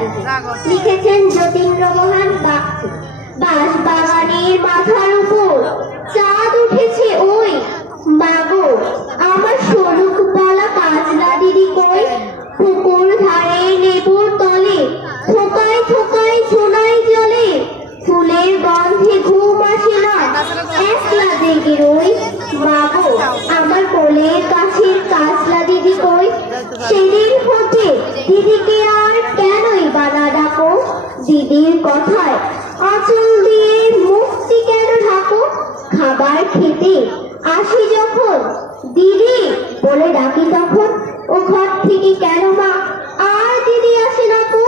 দিদি। লিখেছেন যতীন্দ্রমোহন বাগচি। বাঁশ বাগানের মাথার উপর চাঁদ উঠেছে ওই, মাগো আমার শোলক বলা কাজলা দিদি কই? পুকুর ধারে লেবুর তলে থোকায় থোকায় ঝোনাই জলে, ফুলের গন্ধে ঘুম আসে না, একলা জেগে রই। মাগো আমার কোলের কাছের কাজলা দিদি কই? সেদিন হতে দিদিকে আর কেনই বানা ডাকো? দিদির কথায় আঁচল দিয়ে মুক্তি কেন ঢাকো? খাবার খেতে আসি যখন দিদি বলে ডাকি তখন, ও ঘর থেকে কেন মা আর দিদি আসে না কো?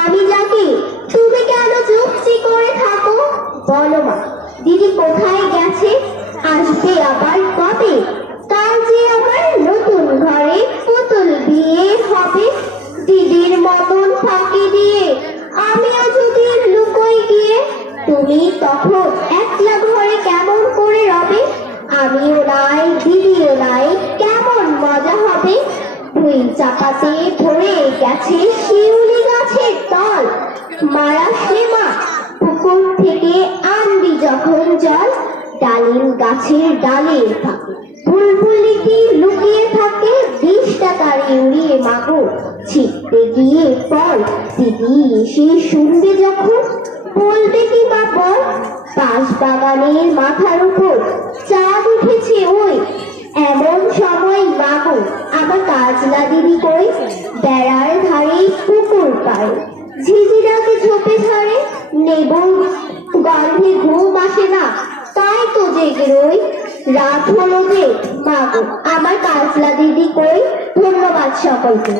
আমি ডাকি তুমি কেন চুপচি করে থাকো? বলো মা দিদি কোথায় গেছে, আসবে আবার কবে? কাল যে আমার নতুন ঘরে পুতুল বিয়ে হবে, দিদির মতন ফাঁকি দিয়ে আমিও যদি লুকোই গিয়ে, তুমি তখন একলা ঘরে কেমন করে রবে? আমিও নাই দিদিও নাই, কেমন মজা হবে? দুই চাপাতে ভরে গেছে শিউলি গাছের তল, মারা শ্যামা পুকুর থেকে আনবি যখন জল, ডালিম গাছের ডালে থাকে বুলবুলিটি লুকিয়ে থাকে, 20 টাকার উড়িয়ে মাগো ছিটতে গিয়ে ফল, দিদি এসে শুনবে যখন বলবে কি মা বল? বাঁশ বাগানের মাথার উপর চাঁদ উঠেছে ওই, এমন সময় মাগো আমার কাজলা দিদি কই? বেড়ার ধারে পুকুর পাড়ে ঝিঝিরাকে ঝোপে ধরে, লেবুর গন্ধে ঘুম আসে না, তাই তো জেগে রই। রাত হলো যে মাগো আমার কাজলা দিদি কই? ধন্যবাদ সকলকে।